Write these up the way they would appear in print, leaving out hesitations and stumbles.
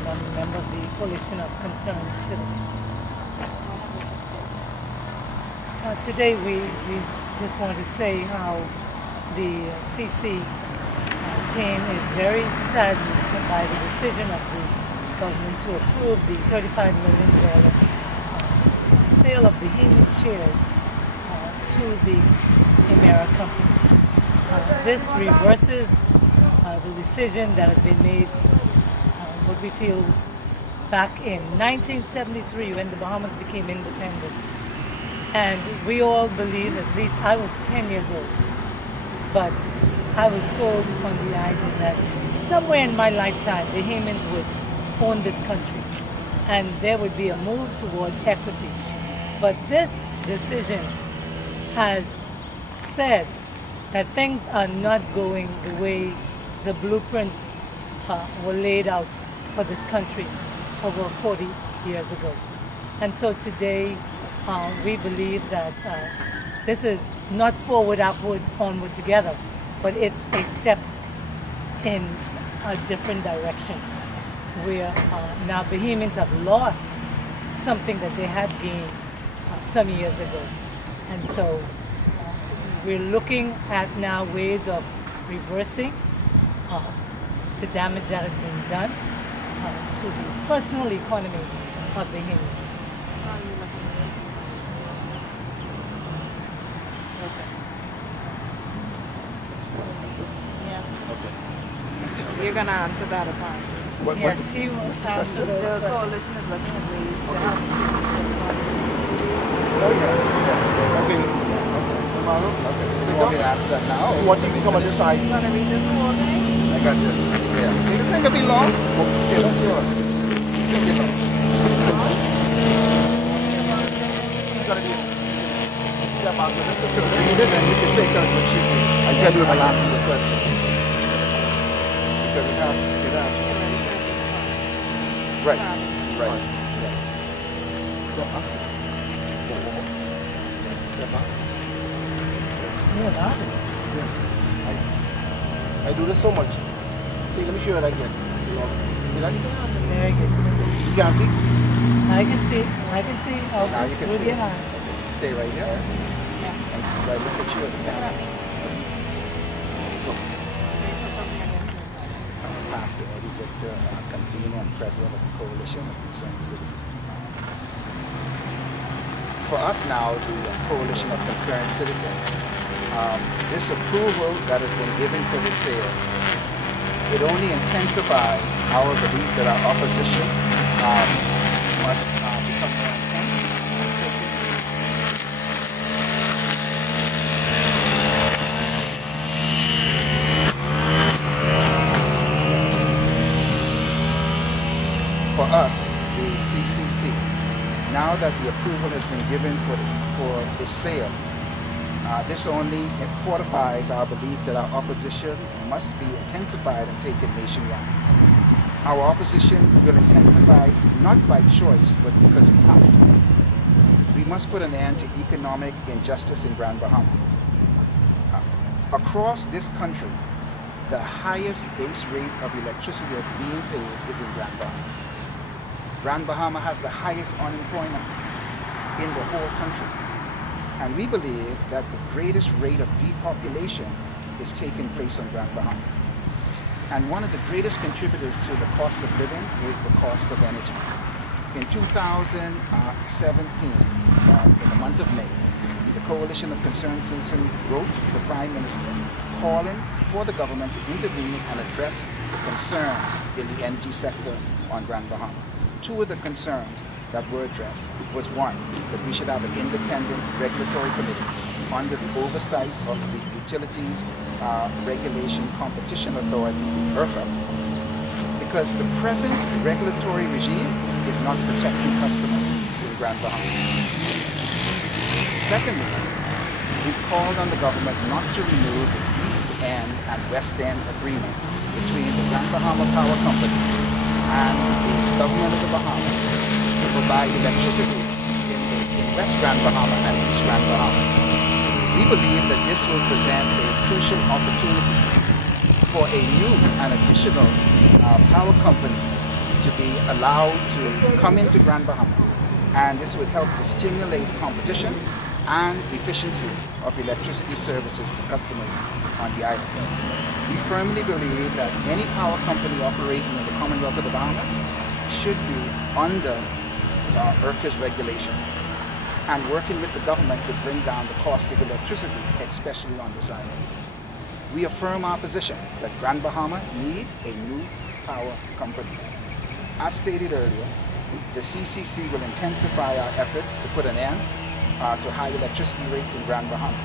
and I'm a member of the Coalition of Concerned Citizens. Today we just want to say how the CC team is very saddened by the decision of the government to approve the $35 million sale of Bahamian shares to the Emera company. This reverses the decision that has been made, what we feel, back in 1973 when the Bahamas became independent. And we all believe, at least I was 10 years old, but I was sold on the idea that somewhere in my lifetime, the Bahamians would own this country and there would be a move toward equity. But this decision has said that things are not going the way the blueprints were laid out for this country over 40 years ago. And so today, we believe that this is not forward, upward, onward together, but it's a step in a different direction where now Bahamians have lost something that they had gained some years ago. And so we're looking at now ways of reversing the damage that has been done to the personal economy of Bahamians. You're going to answer that upon. Yes, he will answer the coalition is looking at ways to help. Oh, yeah. Okay. Tomorrow? Okay. So you want me to answer that now? What do you come on this side? You want to read this whole thing? I got this. Yeah. This ain't going to be long. Okay, let's hear it. Yeah, Margo, let's read it and you can take out what you need. I can do it. I'll answer the question. Because it has. Right. Yeah. I do this so much. See, let me show it again. Very good. You can see? I can see. Okay. Now you can see. Just stay right here. Yeah. And I look at you at the camera. Pastor Eddie Victor, convener and president of the Coalition of Concerned Citizens. For us now, the Coalition of Concerned Citizens, this approval that has been given for the sale, it only intensifies our belief that our opposition must become more intense. For us, the CCC, now that the approval has been given for the sale, this only fortifies our belief that our opposition must be intensified and taken nationwide. Our opposition will intensify not by choice, but because we have to. We must put an end to economic injustice in Grand Bahama. Across this country, the highest base rate of electricity that's being paid is in Grand Bahama. Grand Bahama has the highest unemployment in the whole country. And we believe that the greatest rate of depopulation is taking place on Grand Bahama. And one of the greatest contributors to the cost of living is the cost of energy. In 2017, in the month of May, the Coalition of Concerned Citizens wrote to the Prime Minister calling for the government to intervene and address the concerns in the energy sector on Grand Bahama. Two of the concerns that were addressed was one, that we should have an independent regulatory committee under the oversight of the Utilities Regulation Competition Authority, ERCA, because the present regulatory regime is not protecting customers in Grand Bahama. Secondly, we called on the government not to renew the East End and West End agreement between the Grand Bahama Power Company and the government of the Bahamas to provide electricity in West Grand Bahama and East Grand Bahama. We believe that this will present a crucial opportunity for a new and additional power company to be allowed to come into Grand Bahama, and this would help to stimulate competition and efficiency of electricity services to customers on the island. We firmly believe that any power company operating in the Commonwealth of the Bahamas should be under ERCA's regulation and working with the government to bring down the cost of electricity, especially on this island. We affirm our position that Grand Bahama needs a new power company. As stated earlier, the CCC will intensify our efforts to put an end to high electricity rates in Grand Bahama.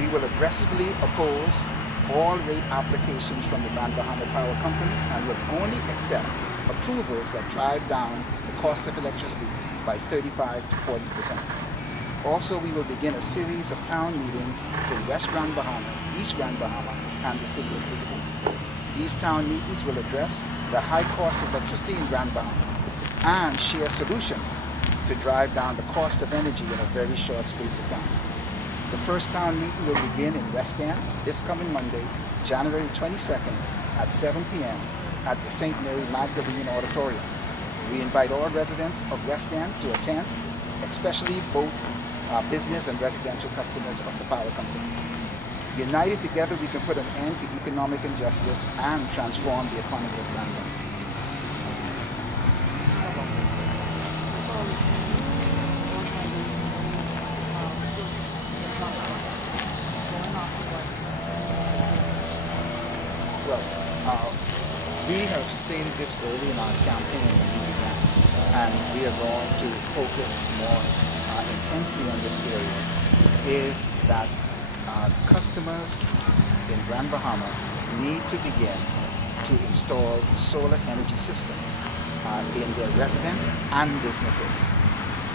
We will aggressively oppose all rate applications from the Grand Bahama Power Company and will only accept approvals that drive down the cost of electricity by 35 to 40%. Also, we will begin a series of town meetings in West Grand Bahama, East Grand Bahama, and the city of Freeport. These town meetings will address the high cost of electricity in Grand Bahama and share solutions to drive down the cost of energy in a very short space of time. The first town meeting will begin in West End this coming Monday, January 22nd at 7 p.m. at the St. Mary Magdalene Auditorium. We invite all residents of West End to attend, especially both business and residential customers of the power company. United together, we can put an end to economic injustice and transform the economy of Grand Bahama. Well, we have stated this early in our campaign, and we are going to focus more intensely on this area, is that customers in Grand Bahama need to begin to install solar energy systems in their residents and businesses.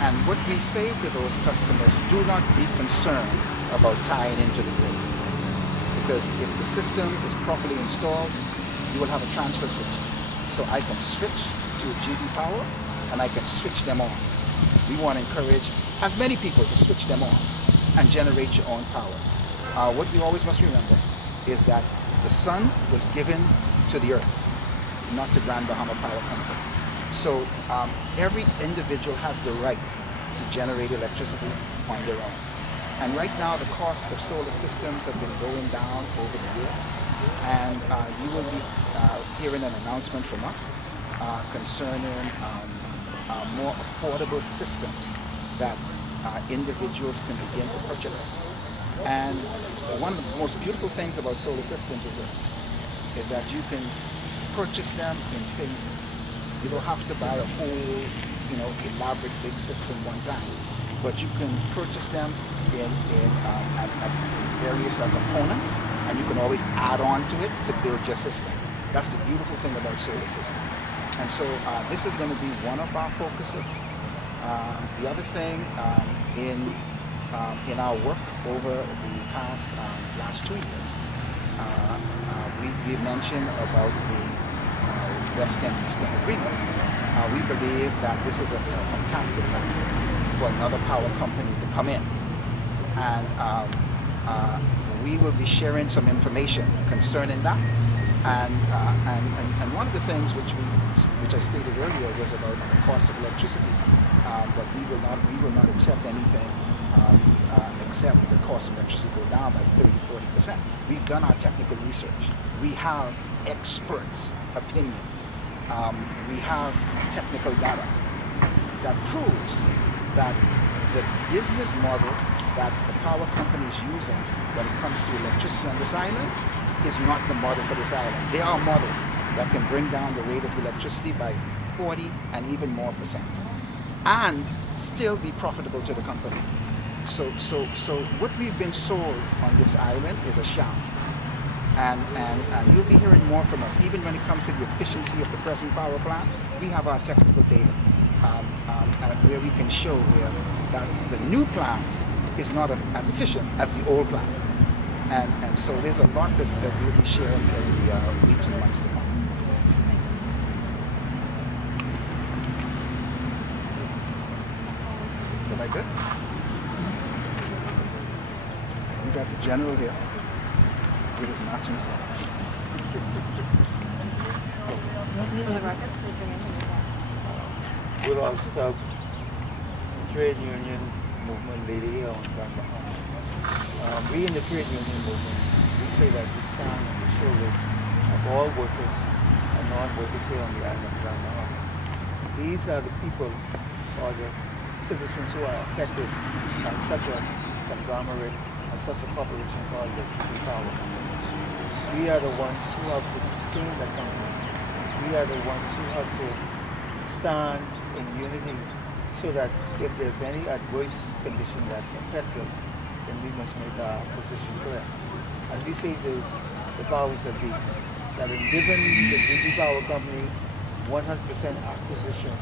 And what we say to those customers, do not be concerned about tying into the grid. Because if the system is properly installed, you will have a transfer switch. So I can switch to GB Power and I can switch them off. We want to encourage as many people to switch them off and generate your own power. What we always must remember is that the sun was given to the earth, not to Grand Bahama Power Company. So every individual has the right to generate electricity on their own. And right now the cost of solar systems have been going down over the years. And you will be hearing an announcement from us concerning more affordable systems that individuals can begin to purchase. And one of the most beautiful things about solar systems is that you can purchase them in phases. You don't have to buy a whole, elaborate big system one time, but you can purchase them in various components, and you can always add on to it to build your system. That's the beautiful thing about solar system. And so this is going to be one of our focuses. The other thing in our work over the past last 2 years, we mentioned about the West End East End Agreement. We believe that this is a fantastic time for another power company to come in, and we will be sharing some information concerning that. And one of the things which I stated earlier was about the cost of electricity, but we will not accept anything except the cost of electricity go down by 30–40%. We've done our technical research. We have experts' opinions. We have technical data that proves that the business model that the power company is using when it comes to electricity on this island is not the model for this island. There are models that can bring down the rate of electricity by 40 and even more % and still be profitable to the company. So what we've been sold on this island is a sham. And you'll be hearing more from us. Even when it comes to the efficiency of the present power plant, we have our technical data where we can show that the new plant is not as efficient as the old plant. And so there's a lot that we'll be sharing in the weeks and months to come. Am I good? We got the general here with his matching socks. For the record, state your name and your name. Rudy Stubbs, trade union movement leader here on Grand Bahama. We in the trade union movement, we say that we stand on the shoulders of all workers and non-workers here on the island of Grand Bahama. These are the people or the citizens who are affected by such a conglomerate and such a corporation called the Power Company. We are the ones who have to sustain that company. We are the ones who have to stand in unity so that if there's any adverse condition that affects us, then we must make our position clear. And we say to the powers that be, that in giving the Rudy Power Company 100% acquisition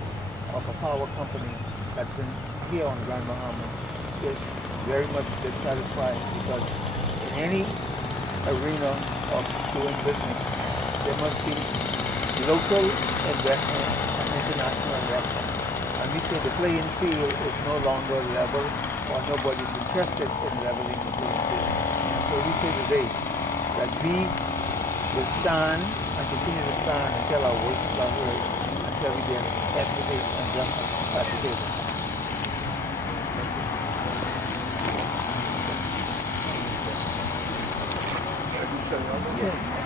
of a power company that's here on Grand Bahama is very much dissatisfied, because in any arena of doing business, there must be local investment and international investment. And we say the playing field is no longer level, or nobody's interested in leveling the playing field. So we say today that we will stand and continue to stand until our voices are heard, until we get equity and justice at the table. Yeah.